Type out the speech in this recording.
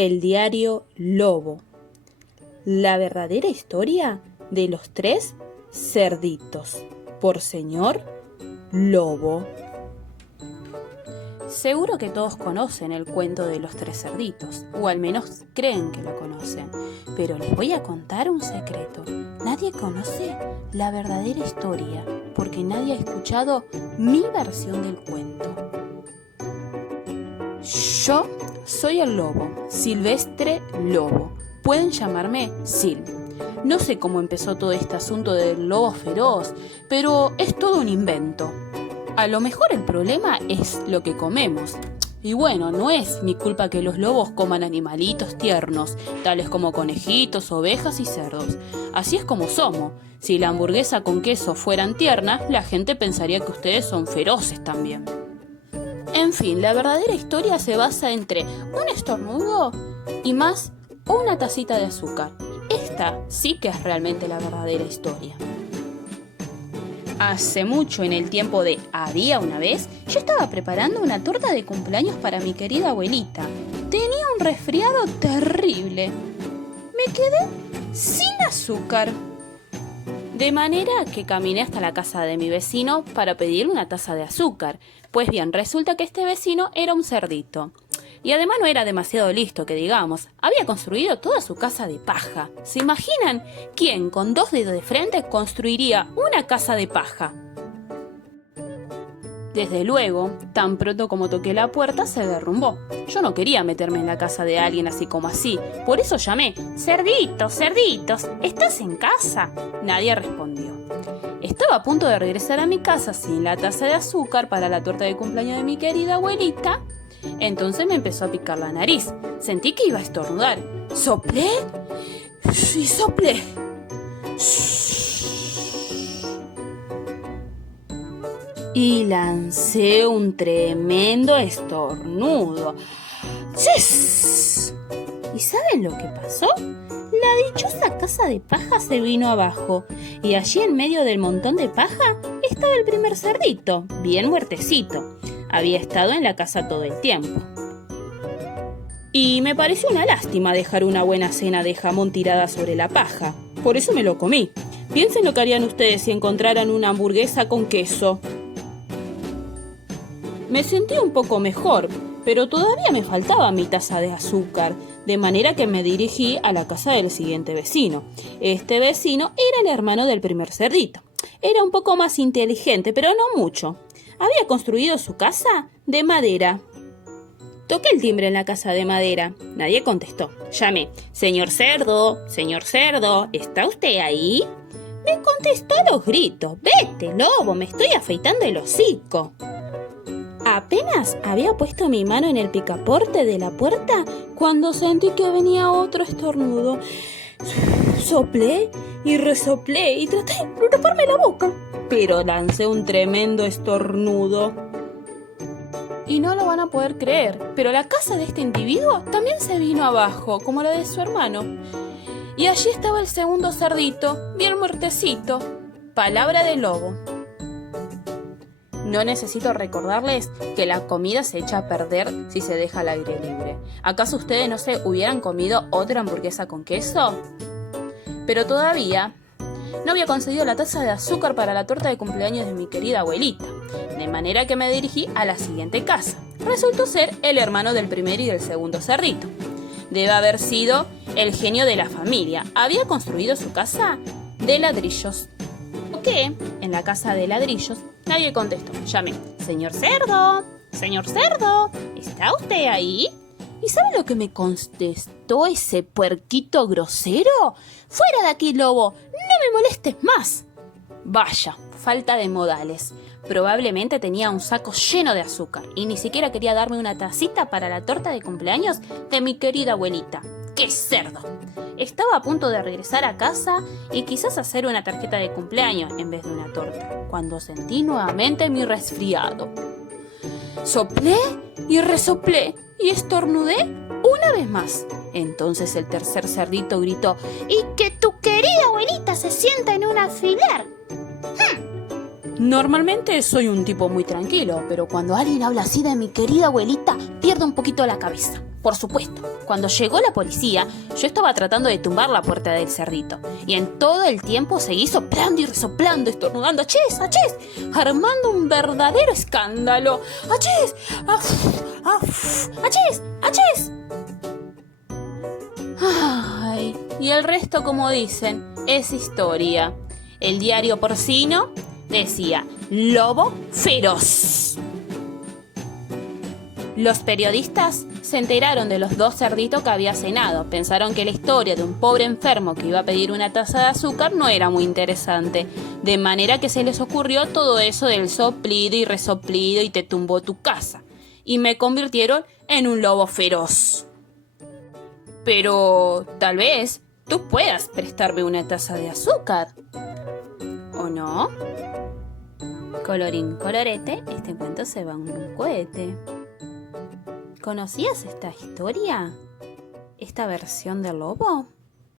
El diario Lobo. La verdadera historia de los tres cerditos, por señor Lobo. Seguro que todos conocen el cuento de los tres cerditos, o al menos creen que lo conocen, pero les voy a contar un secreto. Nadie conoce la verdadera historia, porque nadie ha escuchado mi versión del cuento. Yo soy el lobo, Silvestre Lobo. Pueden llamarme Sil. No sé cómo empezó todo este asunto del lobo feroz, pero es todo un invento. A lo mejor el problema es lo que comemos. Y bueno, no es mi culpa que los lobos coman animalitos tiernos, tales como conejitos, ovejas y cerdos. Así es como somos. Si la hamburguesa con queso fueran tiernas, la gente pensaría que ustedes son feroces también. En fin, la verdadera historia se basa entre un estornudo y más una tacita de azúcar. Esta sí que es realmente la verdadera historia. Hace mucho, en el tiempo de había una vez, yo estaba preparando una torta de cumpleaños para mi querida abuelita. Tenía un resfriado terrible. Me quedé sin azúcar. De manera que caminé hasta la casa de mi vecino para pedirle una taza de azúcar. Pues bien, resulta que este vecino era un cerdito. Y además no era demasiado listo, que digamos. Había construido toda su casa de paja. ¿Se imaginan quién con 2 dedos de frente construiría una casa de paja? Desde luego, tan pronto como toqué la puerta, se derrumbó. Yo no quería meterme en la casa de alguien así como así. Por eso llamé: «Cerditos, cerditos, ¿estás en casa?». Nadie respondió. Estaba a punto de regresar a mi casa sin la taza de azúcar para la torta de cumpleaños de mi querida abuelita. Entonces me empezó a picar la nariz. Sentí que iba a estornudar. Soplé y soplé. Y lancé un tremendo estornudo. ¡Ches! ¿Y saben lo que pasó? La dichosa casa de paja se vino abajo, y allí en medio del montón de paja estaba el primer cerdito, bien muertecito. Había estado en la casa todo el tiempo. Y me pareció una lástima dejar una buena cena de jamón tirada sobre la paja. Por eso me lo comí. Piensen lo que harían ustedes si encontraran una hamburguesa con queso. Me sentí un poco mejor, pero todavía me faltaba mi taza de azúcar, de manera que me dirigí a la casa del siguiente vecino. Este vecino era el hermano del primer cerdito. Era un poco más inteligente, pero no mucho. Había construido su casa de madera. Toqué el timbre en la casa de madera. Nadie contestó. Llamé: «Señor cerdo, ¿está usted ahí?». Me contestó a los gritos: «Vete, lobo, me estoy afeitando el hocico». Apenas había puesto mi mano en el picaporte de la puerta cuando sentí que venía otro estornudo. Soplé y resoplé y traté de taparme la boca, pero lancé un tremendo estornudo. Y no lo van a poder creer, pero la casa de este individuo también se vino abajo, como la de su hermano. Y allí estaba el segundo cerdito, bien muertecito. Palabra de lobo. No necesito recordarles que la comida se echa a perder si se deja al aire libre. ¿Acaso ustedes no se hubieran comido otra hamburguesa con queso? Pero todavía no había conseguido la taza de azúcar para la torta de cumpleaños de mi querida abuelita, de manera que me dirigí a la siguiente casa. Resultó ser el hermano del primer y del segundo cerdito. Debe haber sido el genio de la familia. Había construido su casa de ladrillos. ¿Qué? En la casa de ladrillos nadie contestó. Llamé: «Señor cerdo, ¿está usted ahí?». ¿Y sabe lo que me contestó ese puerquito grosero? «Fuera de aquí, lobo, no me molestes más». Vaya, falta de modales. Probablemente tenía un saco lleno de azúcar y ni siquiera quería darme una tacita para la torta de cumpleaños de mi querida abuelita. ¡Qué cerdo! Estaba a punto de regresar a casa y quizás hacer una tarjeta de cumpleaños en vez de una torta, cuando sentí nuevamente mi resfriado. Soplé y resoplé y estornudé una vez más. Entonces el tercer cerdito gritó: «¡Y que tu querida abuelita se sienta en un alfiler!». Normalmente soy un tipo muy tranquilo, pero cuando alguien habla así de mi querida abuelita, pierdo un poquito la cabeza. Por supuesto, cuando llegó la policía, yo estaba tratando de tumbar la puerta del cerdito. Y en todo el tiempo seguí soplando y resoplando, estornudando, ¡achés, achés!, armando un verdadero escándalo. ¡Achés! ¡Af! ¡Af! ¡Achés! ¡Achés! Ay, y el resto, como dicen, es historia. El diario porcino decía: lobo feroz. Los periodistas se enteraron de los 2 cerditos que había cenado. Pensaron que la historia de un pobre enfermo que iba a pedir una taza de azúcar no era muy interesante. De manera que se les ocurrió todo eso del soplido y resoplido y te tumbó tu casa. Y me convirtieron en un lobo feroz. Pero tal vez tú puedas prestarme una taza de azúcar. ¿O no? Colorín colorete, este cuento se va en un cohete. ¿Conocías esta historia? ¿Esta versión del lobo?